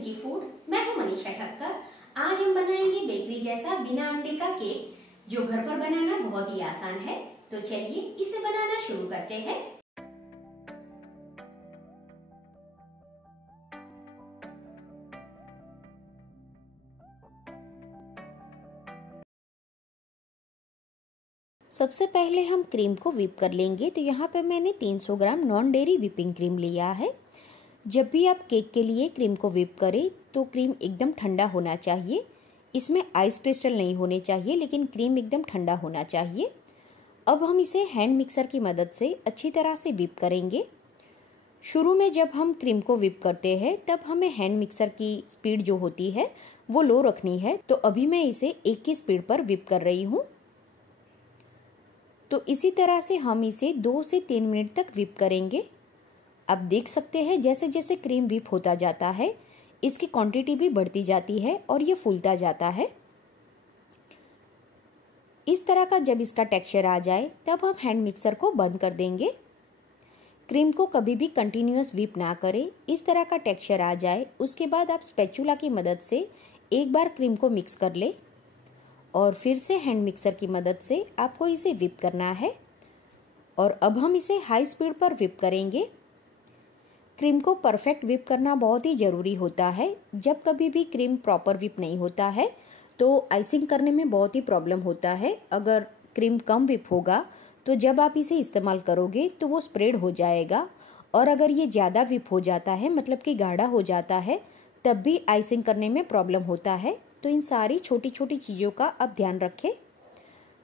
रुचि food. मैं हूं मनीषा ठक्कर। आज हम बनाएंगे बेकरी जैसा बिना अंडे का केक, जो घर पर बनाना बहुत ही आसान है। तो चलिए इसे बनाना शुरू करते हैं। सबसे पहले हम क्रीम को व्हिप कर लेंगे। तो यहाँ पे मैंने 300 ग्राम नॉन डेयरी व्हिपिंग क्रीम लिया है। जब भी आप केक के लिए क्रीम को व्हिप करें तो क्रीम एकदम ठंडा होना चाहिए। इसमें आइस क्रिस्टल नहीं होने चाहिए, लेकिन क्रीम एकदम ठंडा होना चाहिए। अब हम इसे हैंड मिक्सर की मदद से अच्छी तरह से व्हिप करेंगे। शुरू में जब हम क्रीम को व्हिप करते हैं तब हमें हैंड मिक्सर की स्पीड जो होती है वो लो रखनी है। तो अभी मैं इसे 1 की स्पीड पर व्हिप कर रही हूँ। तो इसी तरह से हम इसे 2 से 3 मिनट तक व्हिप करेंगे। आप देख सकते हैं जैसे जैसे क्रीम व्हिप होता जाता है इसकी क्वांटिटी भी बढ़ती जाती है और ये फूलता जाता है। इस तरह का जब इसका टेक्सचर आ जाए तब हम हैंड मिक्सर को बंद कर देंगे। क्रीम को कभी भी कंटिन्यूअस व्हिप ना करें। इस तरह का टेक्सचर आ जाए उसके बाद आप स्पैचुला की मदद से एक बार क्रीम को मिक्स कर ले और फिर से हैंड मिक्सर की मदद से आपको इसे व्हिप करना है। और अब हम इसे हाई स्पीड पर व्हिप करेंगे। क्रीम को परफेक्ट व्हिप करना बहुत ही ज़रूरी होता है। जब कभी भी क्रीम प्रॉपर व्हिप नहीं होता है तो आइसिंग करने में बहुत ही प्रॉब्लम होता है। अगर क्रीम कम व्हिप होगा तो जब आप इसे इस्तेमाल करोगे तो वो स्प्रेड हो जाएगा, और अगर ये ज़्यादा व्हिप हो जाता है मतलब कि गाढ़ा हो जाता है तब भी आइसिंग करने में प्रॉब्लम होता है। तो इन सारी छोटी छोटी चीज़ों का आप ध्यान रखें।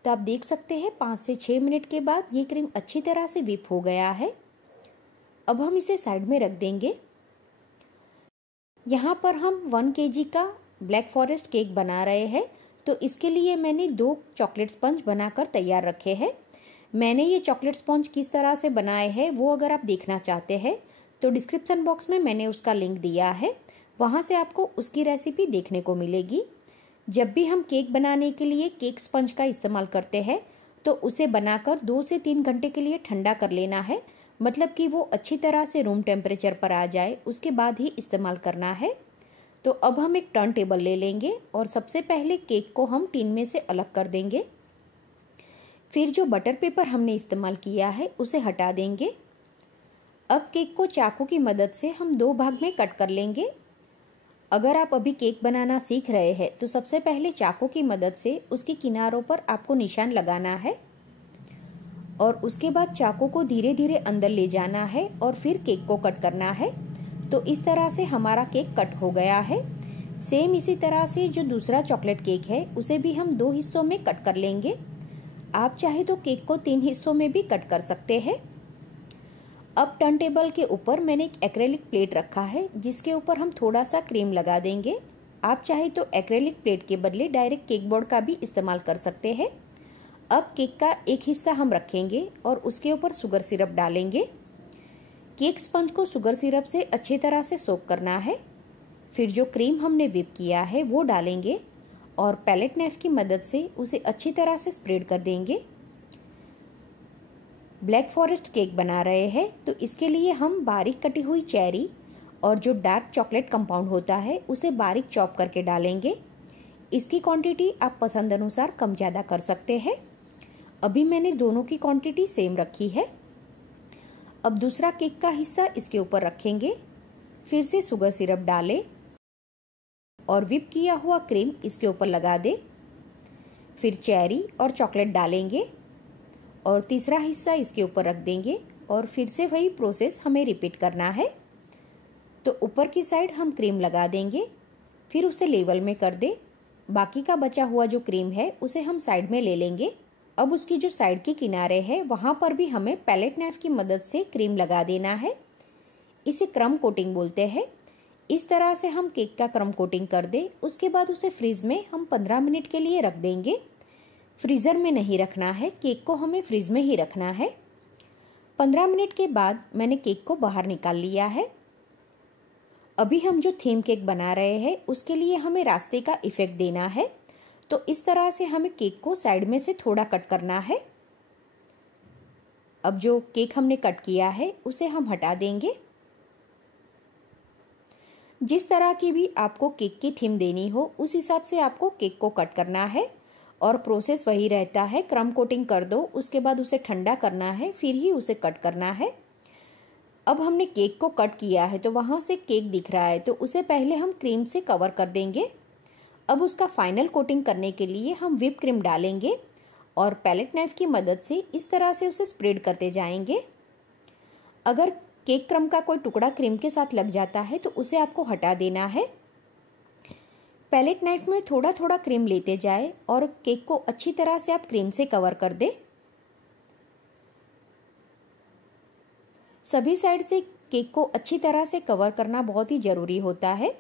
तो आप देख सकते हैं 5 से 6 मिनट के बाद ये क्रीम अच्छी तरह से व्हिप हो गया है। अब हम इसे साइड में रख देंगे। यहाँ पर हम 1 kg का ब्लैक फॉरेस्ट केक बना रहे हैं। तो इसके लिए मैंने 2 चॉकलेट स्पंज बनाकर तैयार रखे हैं। मैंने ये चॉकलेट स्पंज किस तरह से बनाए हैं वो अगर आप देखना चाहते हैं तो डिस्क्रिप्शन बॉक्स में मैंने उसका लिंक दिया है, वहाँ से आपको उसकी रेसिपी देखने को मिलेगी। जब भी हम केक बनाने के लिए केक स्पंज का इस्तेमाल करते हैं तो उसे बनाकर 2 से 3 घंटे के लिए ठंडा कर लेना है, मतलब कि वो अच्छी तरह से रूम टेम्परेचर पर आ जाए उसके बाद ही इस्तेमाल करना है। तो अब हम एक टर्न टेबल ले लेंगे और सबसे पहले केक को हम टिन में से अलग कर देंगे। फिर जो बटर पेपर हमने इस्तेमाल किया है उसे हटा देंगे। अब केक को चाकू की मदद से हम 2 भाग में कट कर लेंगे। अगर आप अभी केक बनाना सीख रहे हैं तो सबसे पहले चाकू की मदद से उसके किनारों पर आपको निशान लगाना है और उसके बाद चाकू को धीरे धीरे अंदर ले जाना है और फिर केक को कट करना है। तो इस तरह से हमारा केक कट हो गया है। सेम इसी तरह से जो दूसरा चॉकलेट केक है उसे भी हम 2 हिस्सों में कट कर लेंगे। आप चाहे तो केक को 3 हिस्सों में भी कट कर सकते हैं। अब टर्न टेबल के ऊपर मैंने एक एक्रेलिक प्लेट रखा है जिसके ऊपर हम थोड़ा सा क्रीम लगा देंगे। आप चाहे तो एक्रेलिक प्लेट के बदले डायरेक्ट केक बोर्ड का भी इस्तेमाल कर सकते हैं। अब केक का एक हिस्सा हम रखेंगे और उसके ऊपर शुगर सिरप डालेंगे। केक स्पंज को शुगर सिरप से अच्छी तरह से सोक करना है। फिर जो क्रीम हमने व्हिप किया है वो डालेंगे और पैलेट नाइफ की मदद से उसे अच्छी तरह से स्प्रेड कर देंगे। ब्लैक फॉरेस्ट केक बना रहे हैं तो इसके लिए हम बारीक कटी हुई चेरी और जो डार्क चॉकलेट कंपाउंड होता है उसे बारीक चॉप करके डालेंगे। इसकी क्वांटिटी आप पसंद अनुसार कम ज़्यादा कर सकते हैं। अभी मैंने दोनों की क्वांटिटी सेम रखी है। अब दूसरा केक का हिस्सा इसके ऊपर रखेंगे। फिर से शुगर सिरप डालें और व्हिप किया हुआ क्रीम इसके ऊपर लगा दें। फिर चेरी और चॉकलेट डालेंगे और तीसरा हिस्सा इसके ऊपर रख देंगे और फिर से वही प्रोसेस हमें रिपीट करना है। तो ऊपर की साइड हम क्रीम लगा देंगे, फिर उसे लेवल में कर दें। बाकी का बचा हुआ जो क्रीम है उसे हम साइड में ले लेंगे। अब उसकी जो साइड के किनारे है वहां पर भी हमें पैलेट नाइफ की मदद से क्रीम लगा देना है। इसे क्रम कोटिंग बोलते हैं। इस तरह से हम केक का क्रम कोटिंग कर दें। उसके बाद उसे फ्रीज में हम 15 मिनट के लिए रख देंगे। फ्रीजर में नहीं रखना है, केक को हमें फ्रीज में ही रखना है। 15 मिनट के बाद मैंने केक को बाहर निकाल लिया है। अभी हम जो थीम केक बना रहे हैं उसके लिए हमें रास्ते का इफेक्ट देना है। तो इस तरह से हमें केक को साइड में से थोड़ा कट करना है। अब जो केक हमने कट किया है उसे हम हटा देंगे। जिस तरह की भी आपको केक की थीम देनी हो उस हिसाब से आपको केक को कट करना है और प्रोसेस वही रहता है। क्रम कोटिंग कर दो, उसके बाद उसे ठंडा करना है, फिर ही उसे कट करना है। अब हमने केक को कट किया है तो वहाँ से केक दिख रहा है, तो उसे पहले हम क्रीम से कवर कर देंगे। अब उसका फाइनल कोटिंग करने के लिए हम व्हिप क्रीम डालेंगे और पैलेट नाइफ की मदद से इस तरह से उसे स्प्रेड करते जाएंगे। अगर केक क्रम का कोई टुकड़ा क्रीम के साथ लग जाता है तो उसे आपको हटा देना है। पैलेट नाइफ में थोड़ा थोड़ा क्रीम लेते जाए और केक को अच्छी तरह से आप क्रीम से कवर कर दे। सभी साइड से केक को अच्छी तरह से कवर करना बहुत ही ज़रूरी होता है,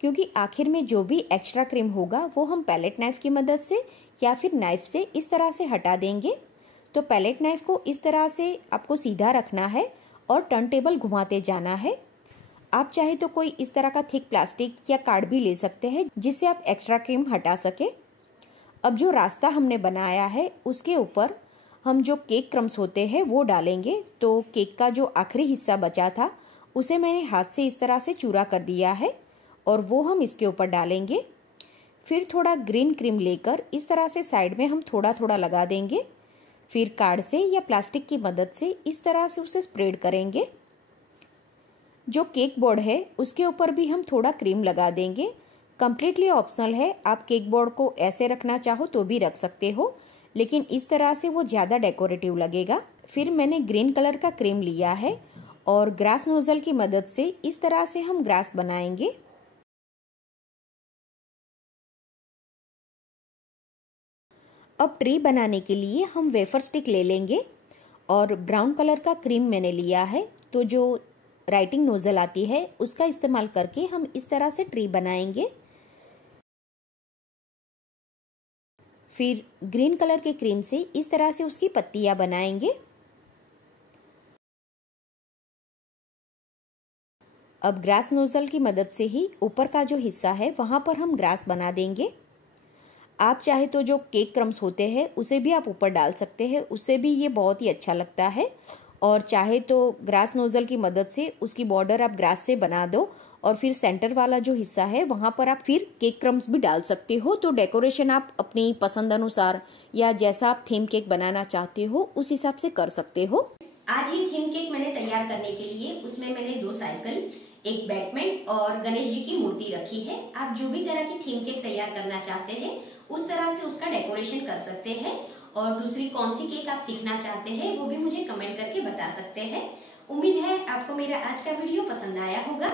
क्योंकि आखिर में जो भी एक्स्ट्रा क्रीम होगा वो हम पैलेट नाइफ की मदद से या फिर नाइफ से इस तरह से हटा देंगे। तो पैलेट नाइफ को इस तरह से आपको सीधा रखना है और टर्न टेबल घुमाते जाना है। आप चाहे तो कोई इस तरह का थिक प्लास्टिक या कार्ड भी ले सकते हैं जिससे आप एक्स्ट्रा क्रीम हटा सके। अब जो रास्ता हमने बनाया है उसके ऊपर हम जो केक क्रम्स होते हैं वो डालेंगे। तो केक का जो आखिरी हिस्सा बचा था उसे मैंने हाथ से इस तरह से चूरा कर दिया है और वो हम इसके ऊपर डालेंगे। फिर थोड़ा ग्रीन क्रीम लेकर इस तरह से साइड में हम थोड़ा थोड़ा लगा देंगे। फिर कार्ड से या प्लास्टिक की मदद से इस तरह से उसे स्प्रेड करेंगे। जो केक बोर्ड है उसके ऊपर भी हम थोड़ा क्रीम लगा देंगे। कम्प्लीटली ऑप्शनल है, आप केक बोर्ड को ऐसे रखना चाहो तो भी रख सकते हो, लेकिन इस तरह से वो ज़्यादा डेकोरेटिव लगेगा। फिर मैंने ग्रीन कलर का क्रीम लिया है और ग्रास नोजल की मदद से इस तरह से हम ग्रास बनाएंगे। अब ट्री बनाने के लिए हम वेफर स्टिक ले लेंगे और ब्राउन कलर का क्रीम मैंने लिया है। तो जो राइटिंग नोजल आती है उसका इस्तेमाल करके हम इस तरह से ट्री बनाएंगे। फिर ग्रीन कलर के क्रीम से इस तरह से उसकी पत्तियां बनाएंगे। अब ग्रास नोजल की मदद से ही ऊपर का जो हिस्सा है वहां पर हम ग्रास बना देंगे। आप चाहे तो जो केक क्रम्स होते हैं उसे भी आप ऊपर डाल सकते हैं, उससे भी ये बहुत ही अच्छा लगता है। और चाहे तो ग्रास नोजल की मदद से उसकी बॉर्डर आप ग्रास से बना दो और फिर सेंटर वाला जो हिस्सा है वहां पर आप फिर केक क्रम्स भी डाल सकते हो। तो डेकोरेशन आप अपनी पसंद अनुसार या जैसा आप थीम केक बनाना चाहते हो उस हिसाब से कर सकते हो। आज ये थीम केक मैंने तैयार करने के लिए उसमें मैंने 2 साइकिल, एक बैटमैन और गणेश जी की मूर्ति रखी है। आप जो भी तरह की थीम केक तैयार करना चाहते हैं उस तरह से उसका डेकोरेशन कर सकते हैं। और दूसरी कौन सी केक आप सीखना चाहते हैं वो भी मुझे कमेंट करके बता सकते हैं। उम्मीद है आपको मेरा आज का वीडियो पसंद आया होगा।